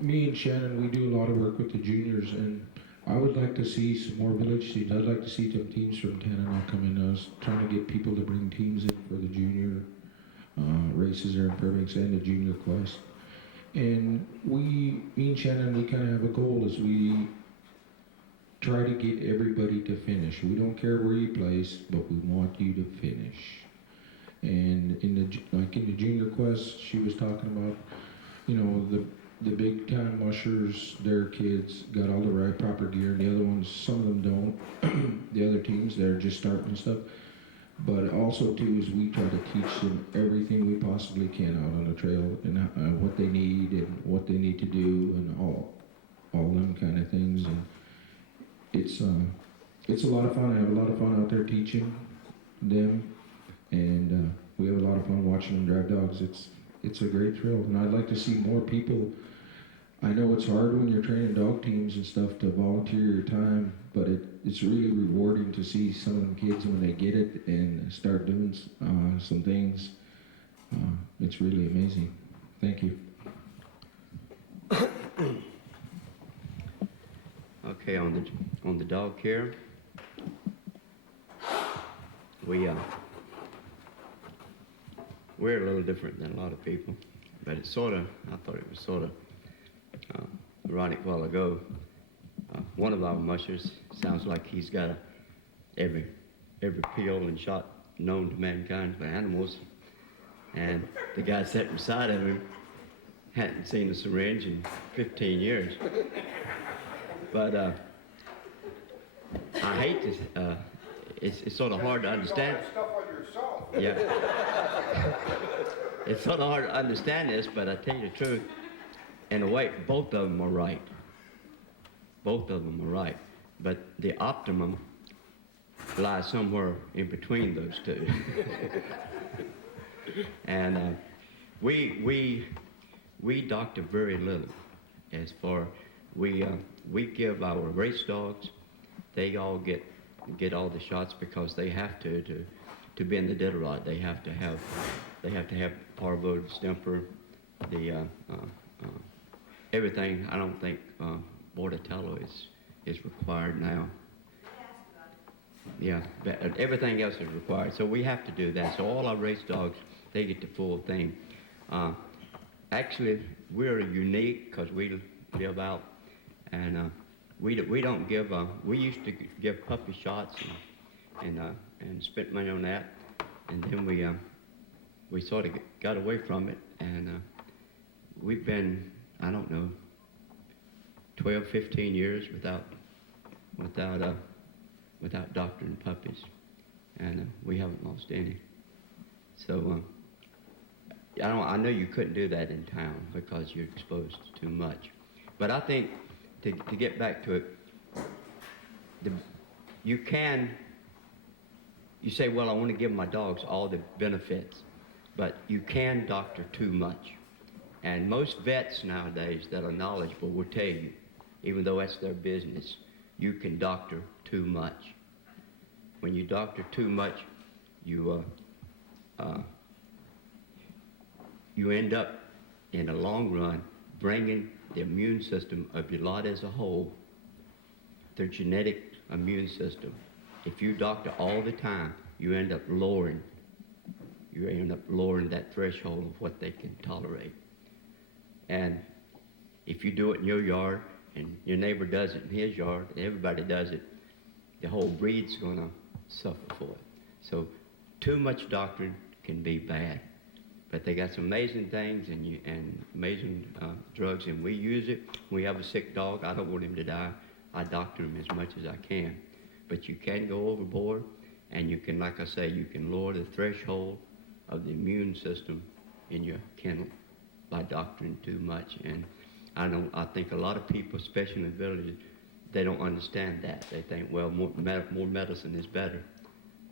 me and Shannon, we do a lot of work with the juniors, and I would like to see some more village teams. I'd like to see some teams from Tanana come in. I was trying to get people to bring teams in for the junior races there in Fairbanks and the junior quest. And me and Shannon, we kind of have a goal is we try to get everybody to finish. We don't care where you place, but we want you to finish. And in the junior quest, she was talking about, the big time mushers, their kids got all the right proper gear, and the other ones, some of them don't. The other teams, they're just starting and stuff. But also too is we try to teach them everything we possibly can out on the trail, and what they need and what they need to do, and all them kind of things. And it's a lot of fun. I have a lot of fun out there teaching them, and we have a lot of fun watching them drive dogs. It's a great thrill, and I'd like to see more people. I know it's hard when you're training dog teams and stuff to volunteer your time, but it's really rewarding to see some of them kids when they get it and start doing some things. It's really amazing. Thank you. Okay, on the dog care, we're a little different than a lot of people, but I thought it was sort of ironic a while ago. One of our mushers sounds like he's got every pill and shot known to mankind for animals, and the guy sitting beside of him hadn't seen a syringe in 15 years. But I hate this. It's sort of hard to understand. Stuff on yourself. Yeah. It's sort of hard to understand this, but I tell you the truth, in a way, both of them are right. Both of them are right. But the optimum lies somewhere in between those two. And we doctor very little. As far we give our race dogs, they all get all the shots because they have to be in the dead rod. They have to have parvo, stemper, the everything. I don't think Bordatello is required now. Yeah, but everything else is required. So we have to do that. So all our race dogs, they get the full thing. Actually, we're unique because we live out, and we don't give. We used to give puppy shots and spent money on that, and then we sort of got away from it, and we've been, I don't know, 12, 15 years without doctoring puppies, and we haven't lost any. So I know you couldn't do that in town because you're exposed to too much. But I think to get back to it, you say, well, I want to give my dogs all the benefits, but you can doctor too much. And most vets nowadays that are knowledgeable will tell you, even though that's their business, you can doctor too much. When you doctor too much, you end up, in the long run, bringing the immune system of your lot as a whole, their genetic immune system. If you doctor all the time, you end up lowering that threshold of what they can tolerate. And if you do it in your yard, and your neighbor does it in his yard, and everybody does it, the whole breed's gonna suffer for it. So too much doctrine can be bad. But they got some amazing things and amazing drugs, and we use it. We have a sick dog. I don't want him to die. I doctor him as much as I can. But you can go overboard, and you can, like I say, you can lower the threshold of the immune system in your kennel by doctoring too much. And I think a lot of people, especially in the villages, they don't understand that. They think, well, more medicine is better.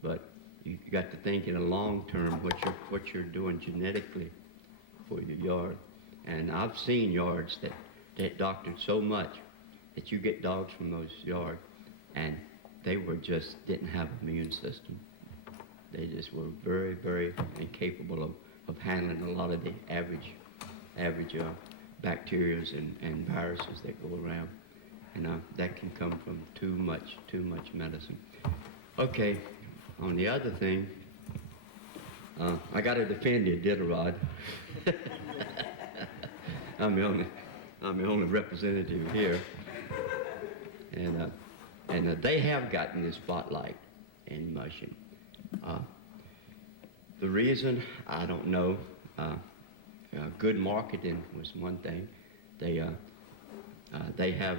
But you got to think in the long term what you're doing genetically for your yard. And I've seen yards that doctored so much that you get dogs from those yards, and they didn't have an immune system. They just were very, very incapable of handling a lot of the average bacteria and viruses that go around, and that can come from too much medicine. Okay, on the other thing, I got to defend the Iditarod. I'm the only representative here, and they have gotten the spotlight in Musher. The reason I don't know. Good marketing was one thing. They have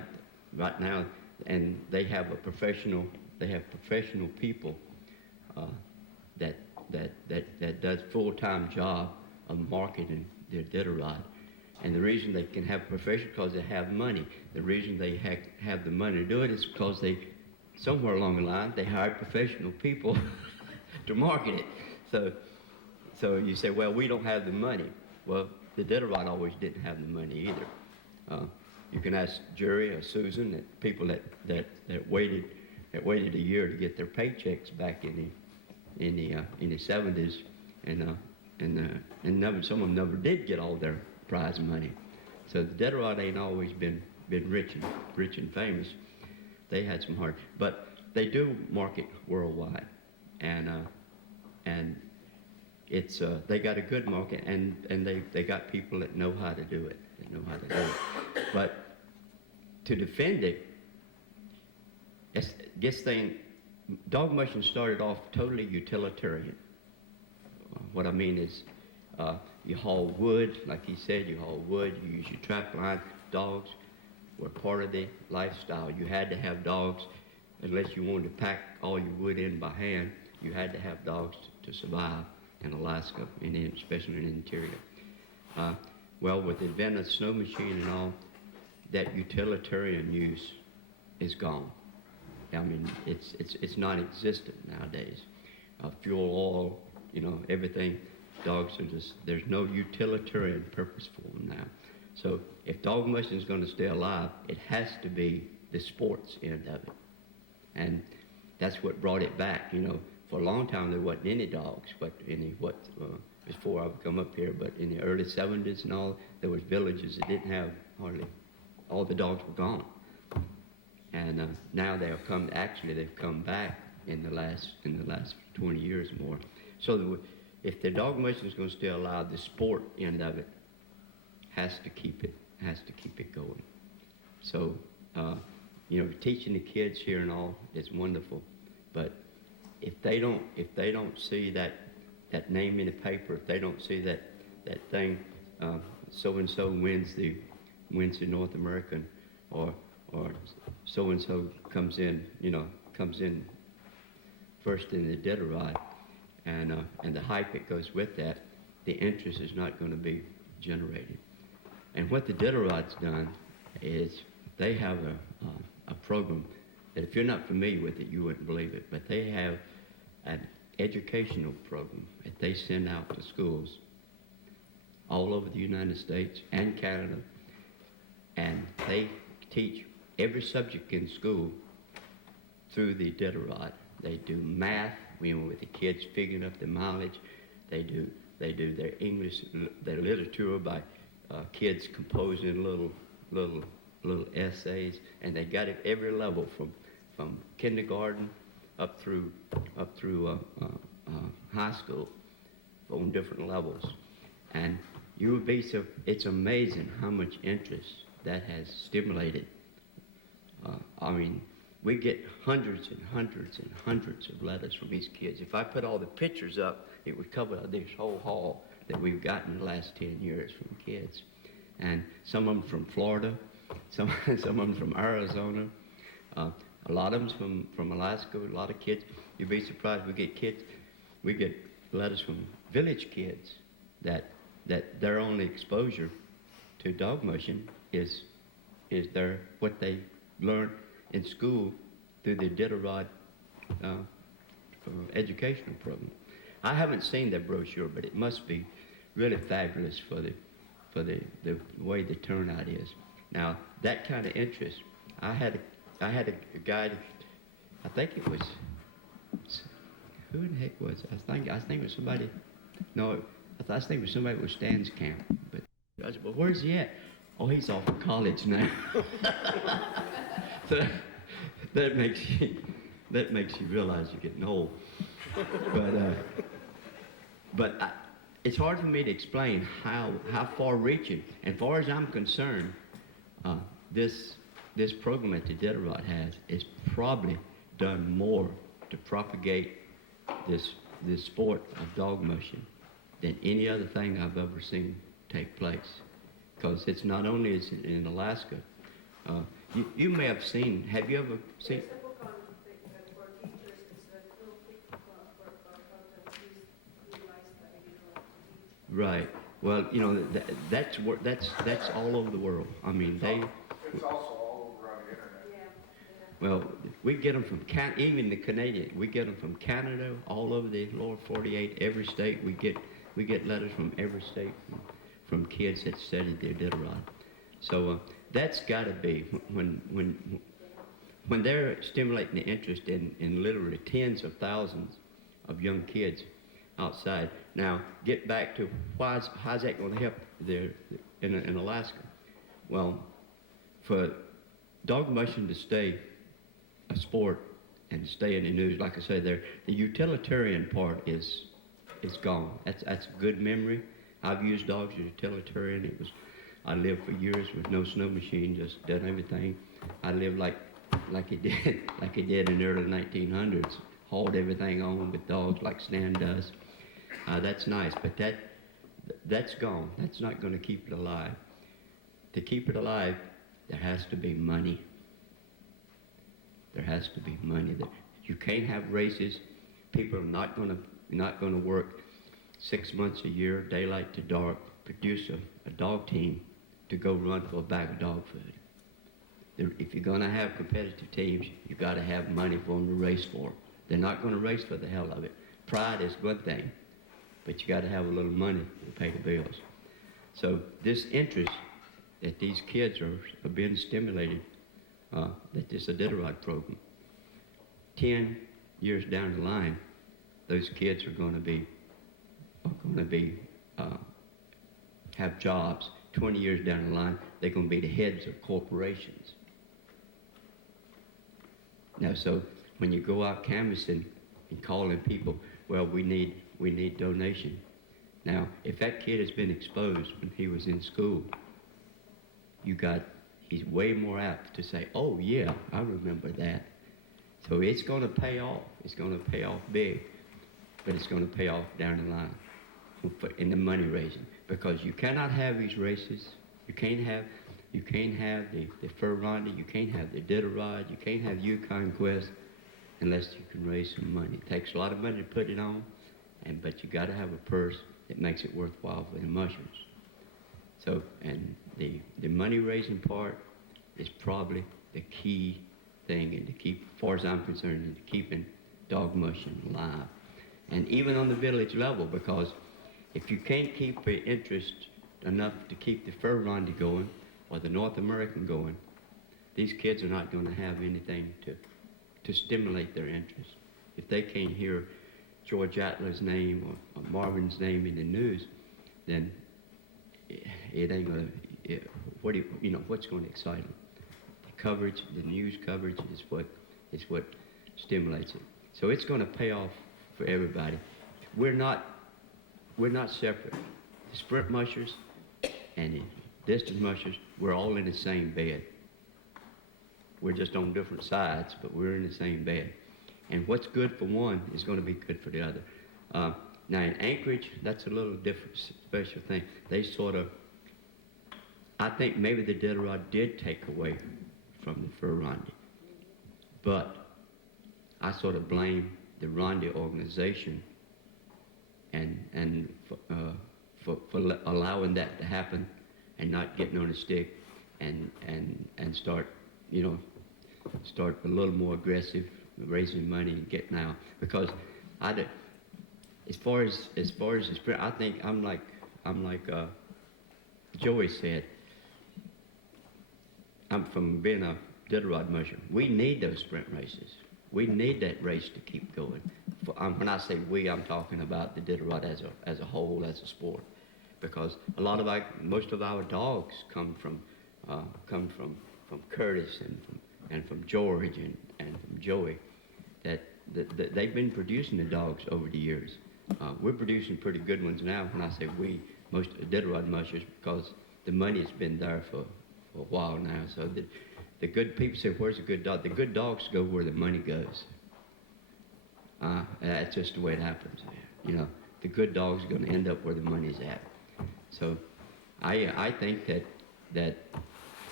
right now, and they have professional people that does full-time job of marketing their Iditarod. And the reason they can have professional because they have money. The reason they have the money to do it is because they, somewhere along the line, they hired professional people to market it. So you say, well, we don't have the money. Well, the Iditarod always didn't have the money either. You can ask Jerry or Susan, that people that waited a year to get their paychecks back in the 70s, and never, some of them never did get all their prize money. So the Iditarod ain't always been rich and famous. They had some hard, but they do market worldwide, and it's they got a good market, and they got people that know how to do it. But to defend it, dog mushing started off totally utilitarian. What I mean is, you haul wood, like he said, you haul wood, you use your trap line. Dogs were part of the lifestyle. You had to have dogs, unless you wanted to pack all your wood in by hand. You had to have dogs to survive in Alaska, especially in the interior. Well, with the advent of the snow machine and all, that utilitarian use is gone. I mean, it's non-existent nowadays. Fuel, oil, everything. Dogs are just, there's no utilitarian purpose for them now. So if dog mushing is going to stay alive, it has to be the sports end of it. And that's what brought it back. For a long time there wasn't any dogs, before I would come up here, but in the early 70s and all, there was villages that didn't have hardly, all the dogs were gone. And now they've come back in the last 20 years or more. So if the dog mushing is going to stay alive, the sport end of it has to keep it going. So teaching the kids here and all is wonderful, but if they don't see that name in the paper, if they don't see that thing, so and so wins the North American, or so and so comes in first in the Iditarod, and the hype that goes with that, the interest is not going to be generated. And what the Iditarod's done is they have a program that, if you're not familiar with it, you wouldn't believe it, but they have an educational program that they send out to schools all over the United States and Canada, and they teach every subject in school through the Iditarod. They do math, with the kids figuring up the mileage. They do their English, their literature by kids composing little essays, and they got it every level from kindergarten up through high school on different levels. And you would be it's amazing how much interest that has stimulated. We get hundreds and hundreds and hundreds of letters from these kids. If I put all the pictures up, it would cover this whole hall that we've gotten in the last 10 years from kids. And some of them from Florida, some of them from Arizona, a lot of them from Alaska, a lot of kids. You'd be surprised, we get letters from village kids that their only exposure to dog mushing is what they learned in school through the Iditarod educational program. I haven't seen that brochure, but it must be really fabulous for the way the turnout is. Now, that kind of interest, I had a guy, I think it was, who in the heck was it? I think it was somebody, no, I think it was somebody with Stan's camp. But I said, well, where's he at? Oh, he's off to college now. So that makes you realize you're getting old. But it's hard for me to explain how far-reaching, and far as I'm concerned, this program that the Iditarod has is probably done more to propagate this sport of dog mushing than any other thing I've ever seen take place. Because it's not only is it in Alaska. You may have seen. Have you ever seen? There's a book on for teachers. It's a little quick for them to utilize that if you don't like to teach. Right. Well, you know that's all over the world. I mean, It's also all over on the internet. Yeah. well, we get them from even the Canadian. We get them from Canada, all over the lower 48, every state. We get letters from every state from kids that studied the Iditarod. So that's got to be when they're stimulating the interest in literally tens of thousands of young kids outside. Now, get back to how's that going to help there in Alaska? Well, for dog mushing to stay a sport and stay in the news, like I said, the utilitarian part is gone. That's a good memory. I've used dogs as utilitarian. I lived for years with no snow machine, just done everything. I lived like it did in the early 1900s. Hauled everything on with dogs like Stan does. That's nice, but that's gone. That's not going to keep it alive. To keep it alive, there has to be money. There has to be money. You can't have races. People are not going to work 6 months a year, daylight to dark, produce a dog team to go run for a bag of dog food. If you're going to have competitive teams, you got to have money for them to race for. They're not going to race for the hell of it. Pride is one thing, but you got to have a little money to pay the bills. So this interest that these kids are being stimulated, that this Iditarod program, 10 years down the line, those kids are going to be have jobs. 20 years down the line, they're going to be the heads of corporations. Now, so when you go out canvassing and calling people, well, we need donation. Now, if that kid has been exposed when he was in school, he's way more apt to say, oh yeah, I remember that. So it's going to pay off. It's going to pay off big, but it's going to pay off down the line in the money raising, because you cannot have these races. You can't have the Fur Rondy. You can't have the Iditarod. You can't have Yukon Quest unless you can raise some money. It takes a lot of money to put it on, but you got to have a purse that makes it worthwhile for the mushers. So, and the money raising part is probably the key thing, and to keep, as far as I'm concerned, in keeping dog mushing alive. And even on the village level, because if you can't keep the interest enough to keep the Fur Rondy going or the North American going, these kids are not going to have anything to stimulate their interest. If they can't hear George Atler's name or Marvin's name in the news, then it ain't going to, what's going to excite them? The coverage, the news coverage is what stimulates it. So it's going to pay off for everybody. We're not separate. The sprint mushers and the distance mushers, we're all in the same bed. We're just on different sides, but we're in the same bed. And what's good for one is going to be good for the other. Now in Anchorage, that's a little different, special thing. They sort of, I think maybe the Iditarod did take away from the Fur Rondy. But I sort of blame the Rondy organization and for allowing that to happen and not getting on a stick and start a little more aggressive, raising money and getting out. Because as far as the sprint, I think I'm like Joey said. I'm from being a Iditarod musher. We need those sprint races. We need that race to keep going. When I say we, I'm talking about the Iditarod as a whole, as a sport. because most of our dogs come from Curtis and from George and from Joey. That they've been producing the dogs over the years. We're producing pretty good ones now. When I say we, most Iditarod mushers, because the money's been there for a while now. So the good people say, "Where's a good dog?" The good dogs go where the money goes. That's just the way it happens. You know, the good dog's going to end up where the money's at. So I think that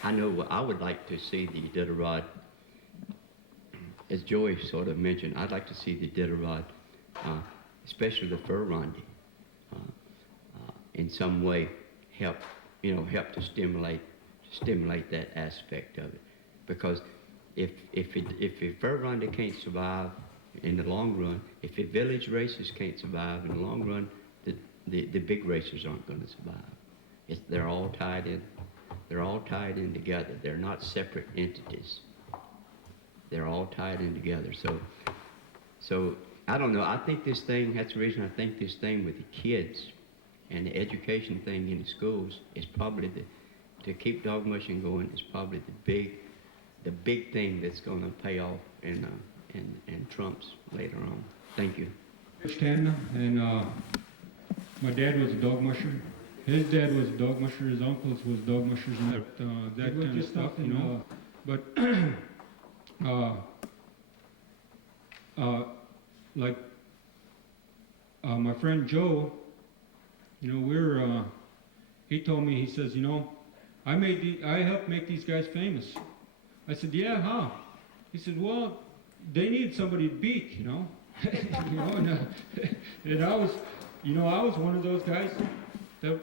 I know I would like to see the Iditarod, as Joey sort of mentioned, I'd like to see the Iditarod, especially the fur rondy, in some way help to stimulate that aspect of it. Because if a fur rondy can't survive in the long run, if the village races can't survive in the long run, the big racers aren't going to survive. They're all tied in. They're all tied in together. They're not separate entities. They're all tied in together. So I don't know. I think this thing, that's the reason I think this thing with the kids and the education thing in the schools is probably to keep dog mushing going is probably the big thing that's going to pay off and trumps later on. Thank you. Tanana, and my dad was a dog musher. His dad was a dog musher. His uncles was dog mushers and that kind of stuff, you know. But like my friend Joe, you know, he told me, he says, you know, I helped make these guys famous. I said, yeah, how? He said, well, they needed somebody to beat, you know. You know, and I was one of those guys that,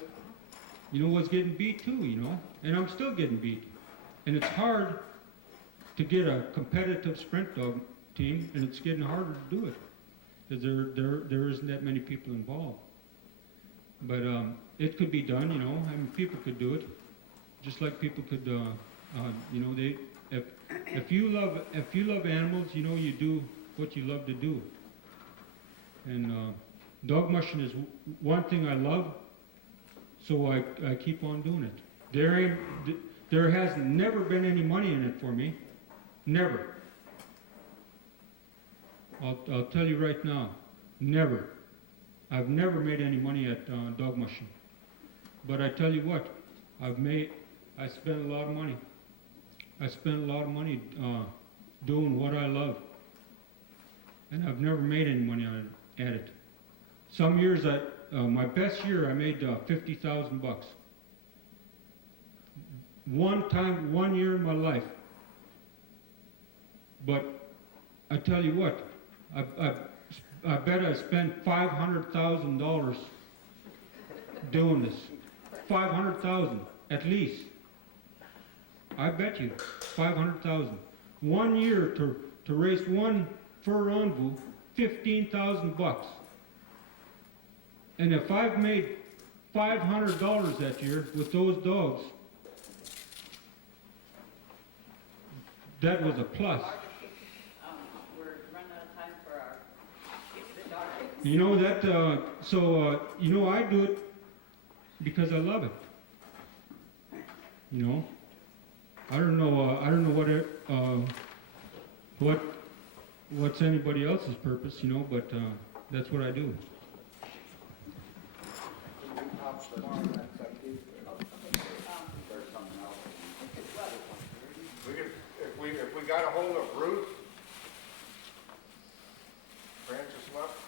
you know, was getting beat too, you know, and I'm still getting beat. And it's hard to get a competitive sprint dog team, and it's getting harder to do it because there isn't that many people involved. But it could be done, you know. I mean, people could do it, just like people could, you know, if you love animals, you know, you do what you love to do. And dog mushing is one thing I love, so I keep on doing it. There has never been any money in it for me, never. I'll tell you right now, never. I've never made any money at dog mushing. But I tell you what, I spent a lot of money. I spent a lot of money doing what I love. And I've never made any money at it. Some years, my best year, I made $50,000. One year in my life. But I tell you what, I bet I spent $500,000 doing this. $500,000 at least. I bet you $500,000. 1 year to raise one fur envoy, $15,000. And if I've made $500 that year with those dogs, that was a plus. We're running out of time for our dogs. You know that, you know, I do it because I love it. You know, I don't know what's anybody else's purpose, you know, but that's what I do. If we got a hold of Ruth, Francis left.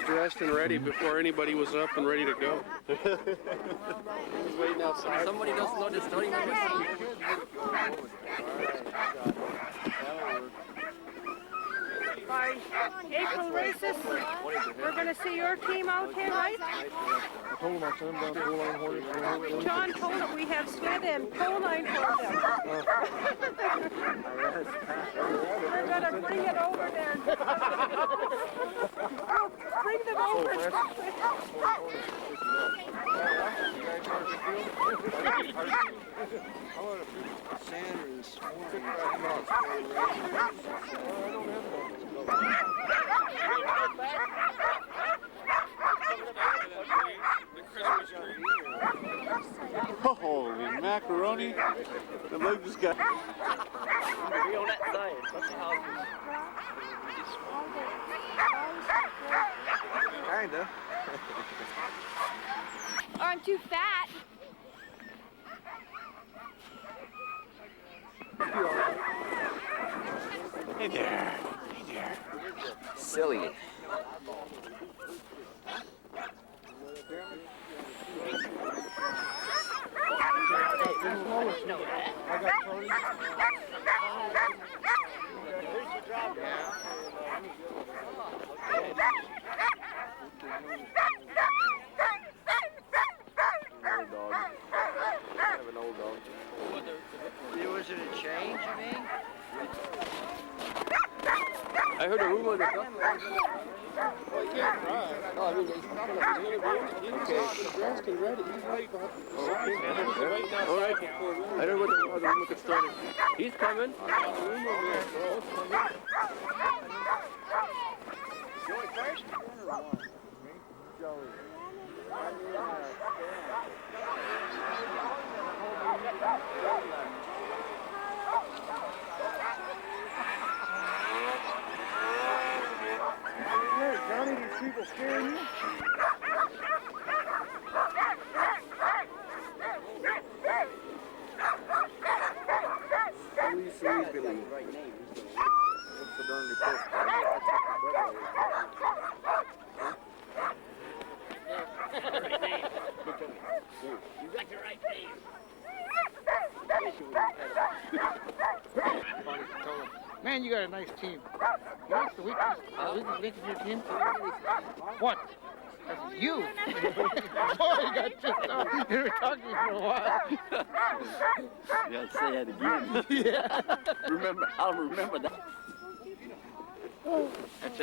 was dressed and ready before anybody was up and ready to go. Waiting outside. Somebody doesn't know the story. By April races, we're going to see your team out here, right? I told him I sent him down to line horse. John told him we have sled and tow line for them. We're going to bring it over there. Bring them over. Sanders. Holy macaroni. The leg just got... Be on that side. That's the houses. Kinda. Aren't you fat? Hey there. Hey there. Silly. Was it a change, you mean? I heard a rumor that. Well, he can't drive. No, I mean, he's dressed and ready. He's right behind. All right. I don't know what the rumor gets started. He's coming. Joey first? Johnny, these people scaring you? Please, Billy. What's the darn report? You got the right name. Man, you got a nice team. What's the weakness of your team? What? That's you. Boy, you got just, you were talking for a while. You gotta say that again. Yeah. Remember, I'll remember that. That's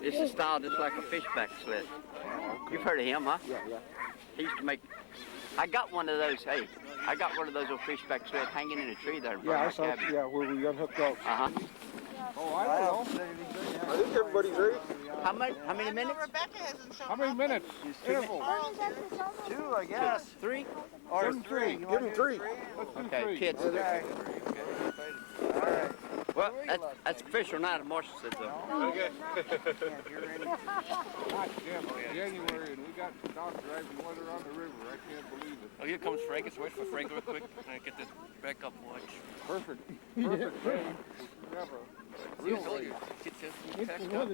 this is styled just like a fishback sled. You've heard of him, huh? Yeah. He used to make. I got one of those. Hey, I got one of those old fishback sled hanging in a tree there in front Yeah, I of saw my it. cabin. Yeah, where we unhooked out. Uh huh. Oh, I don't know. I think everybody's ready. How many minutes? Rebecca hasn't shown How many minutes? Interval. 2, I guess. 3? Or Give him 3. Give him 3. Let's do Okay, 3. kids. Okay. All right. Well, that's official now. The marshal said so. Okay. Hot January, and we got dogs driving weather on the river. I can't believe it. Oh, here comes Frank. Let's wait for Frank real quick. I get this backup watch. Perfect. Perfect day. Never. Real race. Get this packed up.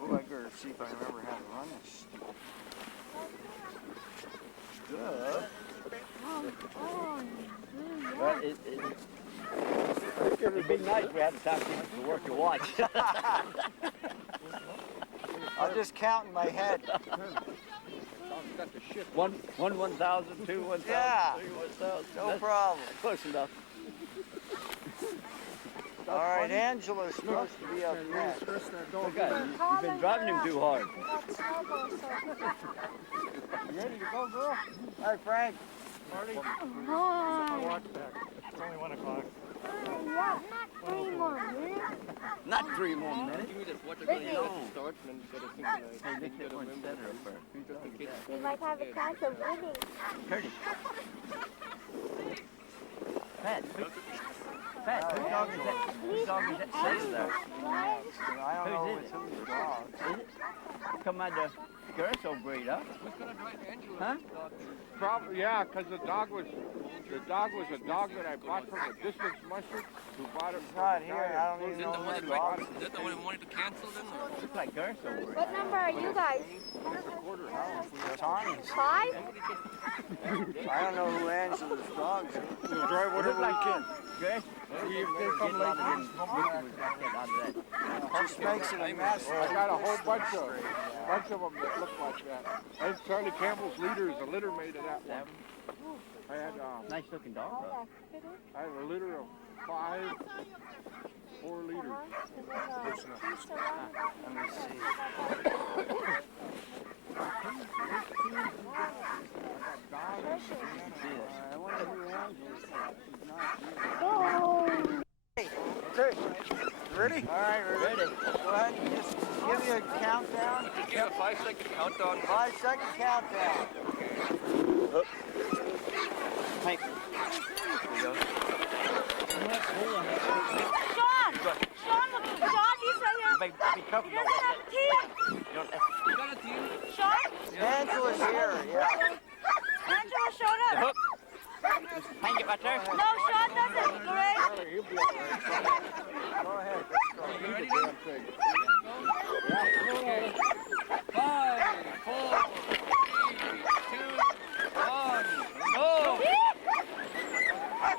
Oh, I gotta see if I remember how to run this. Good. Well, it'd be nice if we had the time to work your watch. I'll just count in my head. One 1,000, 2 1,000, Yeah. 3 1,000. No That's problem. close enough. All right, Angela's supposed to be up next. Look at him. You've been driving him too hard. You ready to go, girl? Hi, Frank. Marty. Hi. It's only 1 o'clock. Not 3 more minutes. Not 3 more minutes. Give me this watch. Ricky. Start and then you gotta synchronize. Hey, look at one center up there. You might have a chance of winning. Curtis. Pat, Pat, whose dog is that? Whose dog is that sitting there? I don't know Whose it's is who's dog. Is it? Come out there. Gerso breed, huh? Who's gonna drive Angela's Huh? dog? Probably, yeah, because the dog was a dog that I bought from a distance Musher who bought it. He's not here. I don't even Is know that the one who that he tried, is. is that the one who wanted to cancel them? Or? Looks like Gerso breed. What number are you guys? Quarter house. Tawny's. 5? I don't know who Angela's dog is. We'll drive whatever we can. Gerso. See if they come late. Just makes it a mess. I got a whole bunch of them that look like that. And Charlie Campbell's leader is a litter made of that one. I had Nice looking dog, though. I had a litter of 4 liters. Let me see. I wonder who Angela's dog is. She's not here. Okay, you ready? All right, we're ready. Go ahead and just give me a countdown. Just give a 5-second countdown. 5-second countdown. Hey. Sean, he's right here. Be careful. He doesn't have a team. You got a team? Sean, Angela's here, yeah. Angela showed up. Hang it right there. No, Sean doesn't. Great. Charlie, he'll be all right. Go ahead. You ready? Damn thing. Okay. 5, 4, 3, 2, 1, go! Okay, right.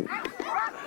Oh,